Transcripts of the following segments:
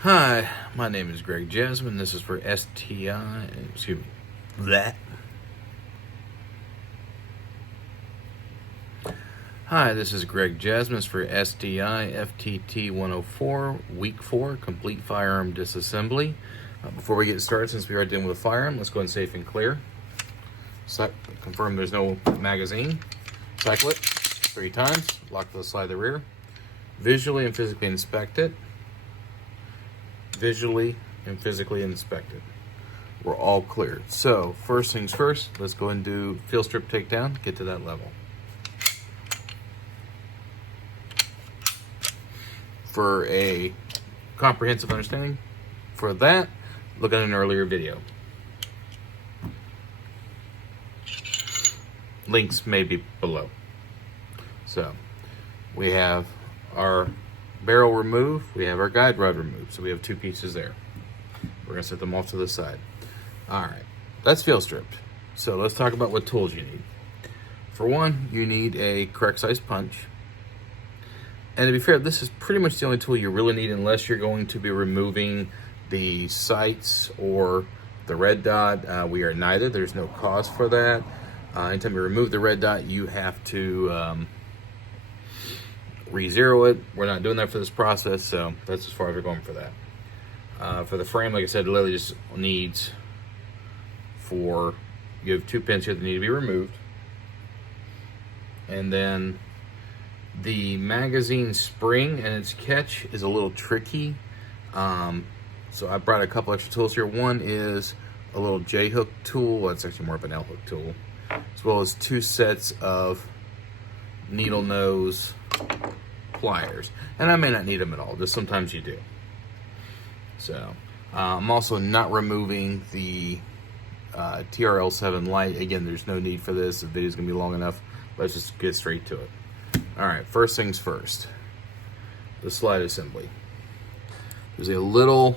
Hi, my name is Greg Jasmine. This is for STI, excuse me, that. Hi, this is Greg Jasmine. This is for SDI FTT 104, Week 4, Complete Firearm Disassembly. Before we get started, since we are dealing with a firearm, let's go ahead and safe and clear. Confirm there's no magazine. Cycle it 3 times. Lock the slide of the rear. Visually and physically inspect it. Visually and physically inspect it. We're all cleared. So first things first, let's go and do field strip takedown, get to that level. For a comprehensive understanding for that, look at an earlier video. Links may be below. So we have our barrel removed, we have our guide rod removed, so we have 2 pieces there. We're going to set them off to the side. Alright, that's field stripped. So let's talk about what tools you need. For one, you need a correct size punch. And to be fair, this is pretty much the only tool you really need unless you're going to be removing the sights or the red dot. We are united, there's no cost for that. Anytime you remove the red dot, you have to re-zero it. We're not doing that for this process, so that's as far as we're going for that. For the frame, like I said, it literally just needs you have 2 pins here that need to be removed. And then the magazine spring and its catch is a little tricky. So I brought a couple extra tools here. One is a little J-hook tool. Well, it's actually more of an L-hook tool. As well as 2 sets of needle nose pliers, and I may not need them at all, just sometimes you do. So I'm also not removing the TRL7 light. Again, there's no need for this. The video's gonna be long enough. Let's just get straight to it. All right, first things first, the slide assembly. There's a little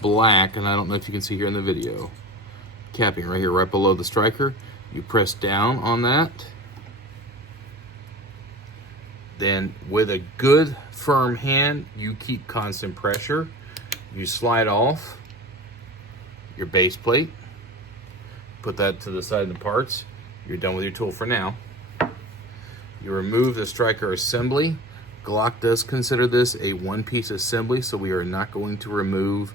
black, and I don't know if you can see here in the video, capping right here, right below the striker. You press down on that. Then with a good firm hand, you keep constant pressure. You slide off your base plate, put that to the side of the parts. You're done with your tool for now. You remove the striker assembly. Glock does consider this a 1-piece assembly, so we are not going to remove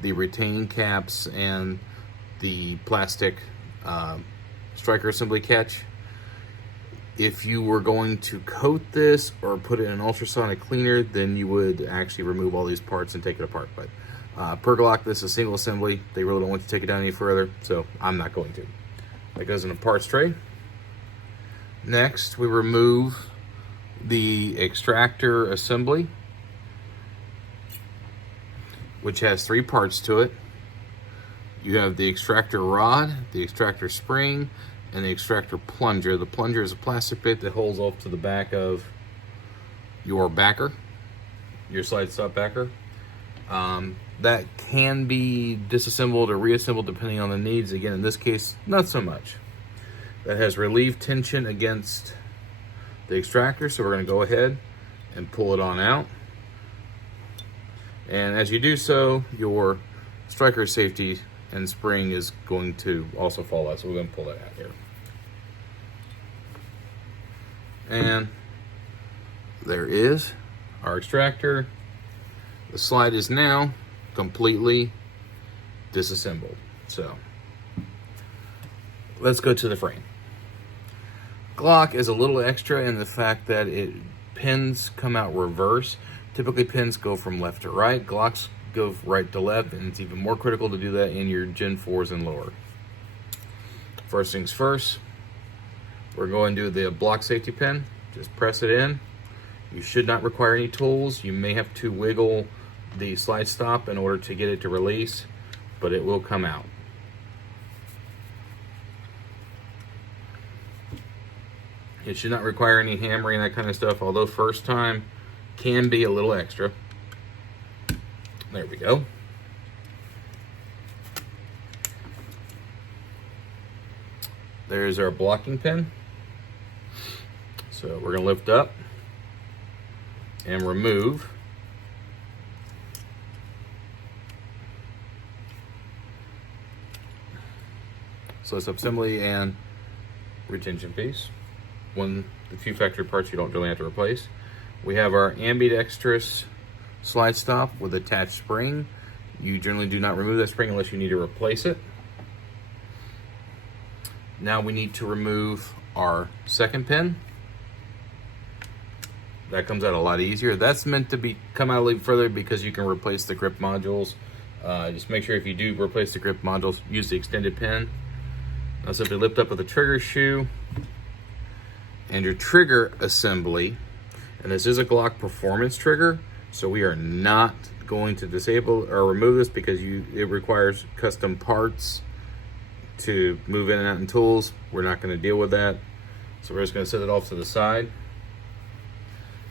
the retaining caps and the plastic striker assembly catch. If you were going to coat this or put it in an ultrasonic cleaner, then you would actually remove all these parts and take it apart. But per Glock, this is a single assembly. They really don't want to take it down any further, so I'm not going to. That goes in a parts tray. Next, we remove the extractor assembly, which has 3 parts to it. You have the extractor rod, the extractor spring, and the extractor plunger. The plunger is a plastic bit that holds off to the back of your backer, your slide stop backer. That can be disassembled or reassembled depending on the needs. Again, in this case, not so much. That has relieved tension against the extractor, so we're going to go ahead and pull it on out. And as you do so, your striker safety and spring is going to also fall out, so we're going to pull that out here. And there is our extractor. The slide is now completely disassembled. So let's go to the frame. Glock is a little extra in the fact that pins come out reverse. Typically pins go from left to right. Glocks go right to left, and it's even more critical to do that in your Gen 4s and lower. First things first, we're going to do the block safety pin. Just press it in. You should not require any tools. You may have to wiggle the slide stop in order to get it to release, but it will come out. It should not require any hammering, that kind of stuff, although first time can be a little extra. There we go. There's our blocking pin. So we're going to lift up and remove So it's assembly and retention piece. The few factory parts you don't really have to replace. We have our ambidextrous slide stop with attached spring. You generally do not remove that spring unless you need to replace it. Now we need to remove our second pin. That comes out a lot easier. That's meant to come out a little further because you can replace the grip modules. Just make sure if you do replace the grip modules, use the extended pin. Now simply lift up with the trigger shoe and your trigger assembly. And this is a Glock performance trigger, so we are not going to disable or remove this because it requires custom parts to move in and out in tools. We're not going to deal with that, so we're just going to set it off to the side.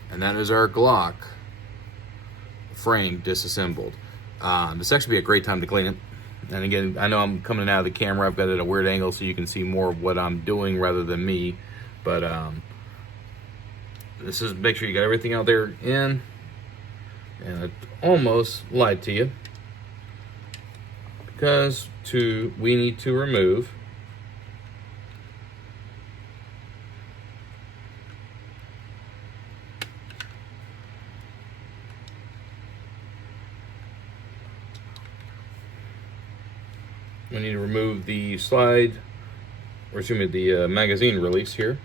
And that is our Glock frame disassembled. This actually be a great time to clean it. And again, I know I'm coming out of the camera. I've got it at a weird angle so you can see more of what I'm doing rather than me. But this is make sure you got everything out there in. And I almost lied to you because we need to remove the slide, or excuse me, the magazine release here,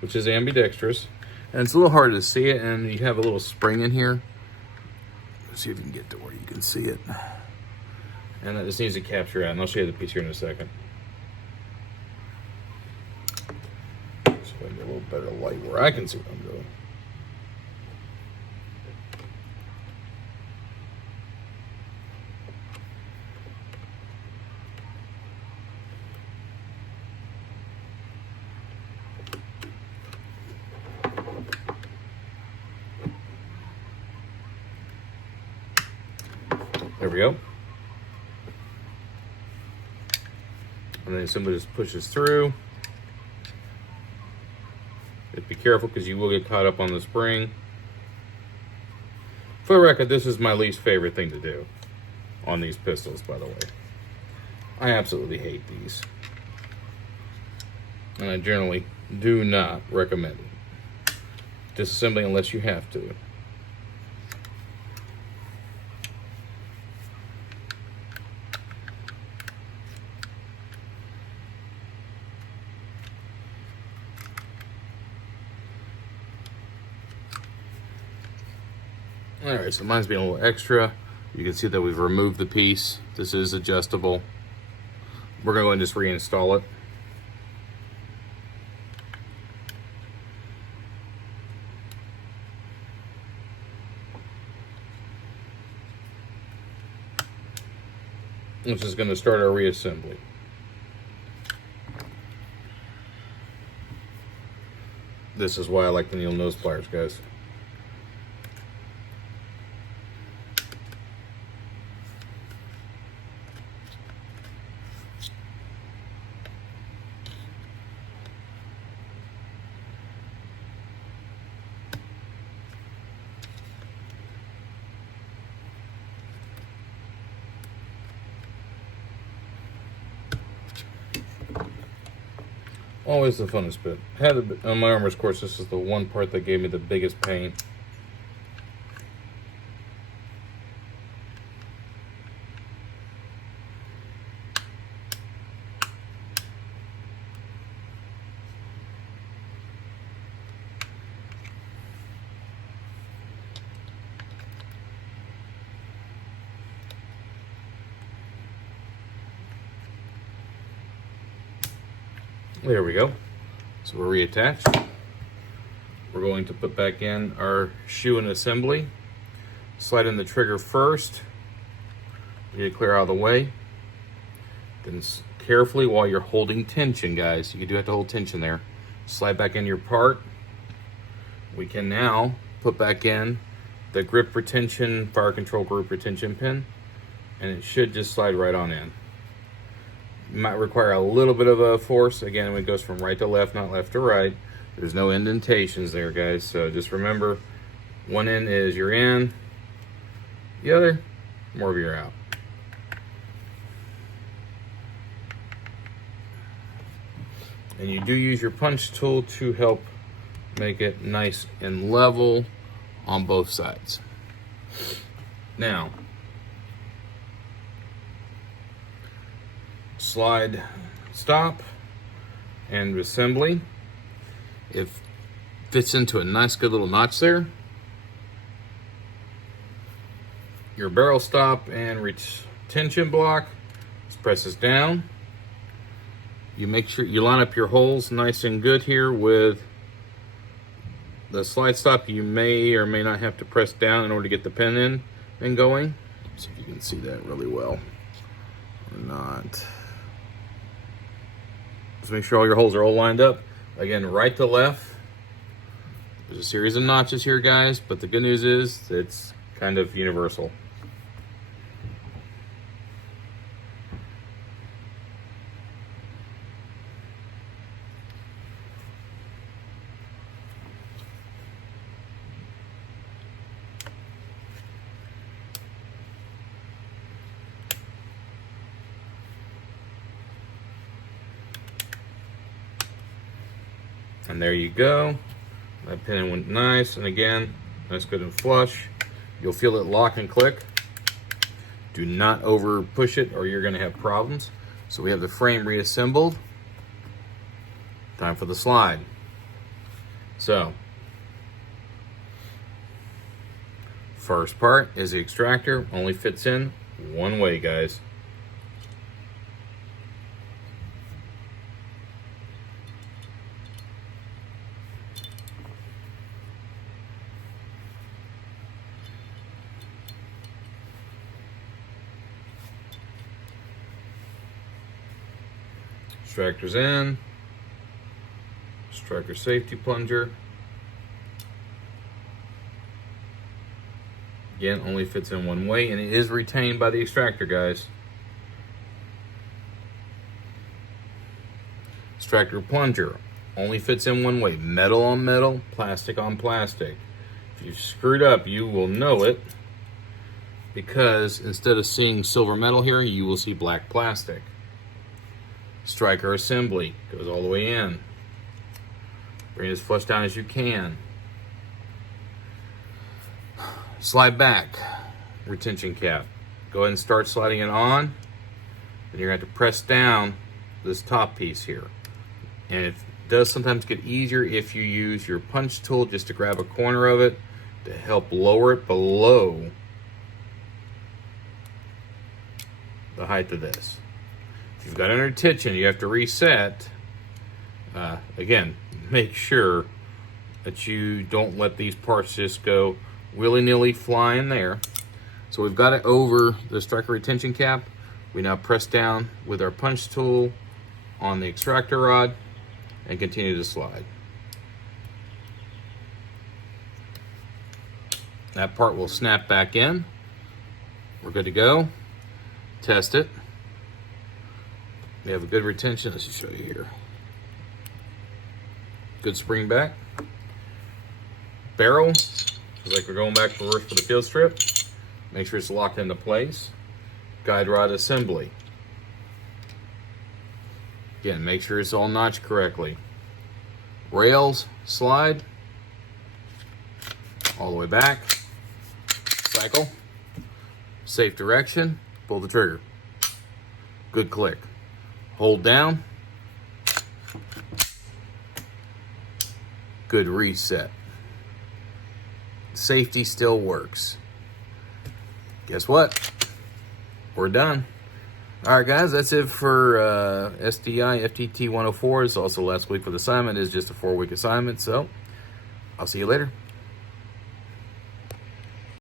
which is ambidextrous. And it's a little hard to see it, and you have a little spring in here. Let's see if you can get to where you can see it. And that just needs to capture out, and I'll show you the piece here in a second. So I get a little better light where I can see what I'm doing. There we go. And then simply just pushes through. Just be careful because you will get caught up on the spring. For the record, this is my least favorite thing to do on these pistols, by the way. I absolutely hate these. And I generally do not recommend it. Disassembly unless you have to. Alright, so mine's being a little extra. You can see that we've removed the piece. This is adjustable. We're going to go and just reinstall it. This is going to start our reassembly. This is why I like the needle nose pliers, guys. Always the funnest bit. On my armor's course, this is the one part that gave me the biggest pain. There we go. So we're reattached. We're going to put back in our shoe and assembly. Slide in the trigger first. Get it clear out of the way. Then carefully, while you're holding tension, guys, you do have to hold tension there. Slide back in your part. We can now put back in the grip retention, fire control grip retention pin, and it should just slide right on in. Might require a little bit of a force. Again, when it goes from right to left, not left to right. There's no indentations there, guys. So just remember, one end is your in, the other, more of your out. And you do use your punch tool to help make it nice and level on both sides. Now, slide stop and assembly. It fits into a nice good little notch there. Your barrel stop and retention block. Just press this down. You make sure you line up your holes nice and good here with the slide stop. You may or may not have to press down in order to get the pin in and going. See if you can see that really well or not. Just make sure all your holes are all lined up. Again, right to left. There's a series of notches here, guys, but the good news is it's kind of universal. And there you go. That pin went nice, and again, nice, good and flush. You'll feel it lock and click. Do not over push it or you're gonna have problems. So we have the frame reassembled. Time for the slide. So, first part is the extractor, only fits in one way, guys. Extractor's in. Extractor safety plunger. Again, only fits in one way, and it is retained by the extractor, guys. Extractor plunger only fits in one way. Metal on metal, plastic on plastic. If you've screwed up, you will know it, because instead of seeing silver metal here, you will see black plastic. Striker assembly goes all the way in. Bring it as flush down as you can. Slide back, retention cap. Go ahead and start sliding it on. Then you're going to have to press down this top piece here. And it does sometimes get easier if you use your punch tool just to grab a corner of it to help lower it below the height of this. If you've got under tension, you have to reset. Again, make sure that you don't let these parts just go willy-nilly fly in there. So we've got it over the striker retention cap. We now press down with our punch tool on the extractor rod and continue to slide. That part will snap back in. We're good to go. Test it. We have a good retention. Let's just show you here. Good spring back. Barrel, it's like we're going back reverse for the field strip. Make sure it's locked into place. Guide rod assembly. Again, make sure it's all notched correctly. Rails, slide. All the way back. Cycle. Safe direction. Pull the trigger. Good click. Hold down. Good reset. Safety still works. Guess what? We're done. All right, guys, that's it for SDI FTT 104. It's also last week for the assignment. It's just a 4-week assignment, so I'll see you later.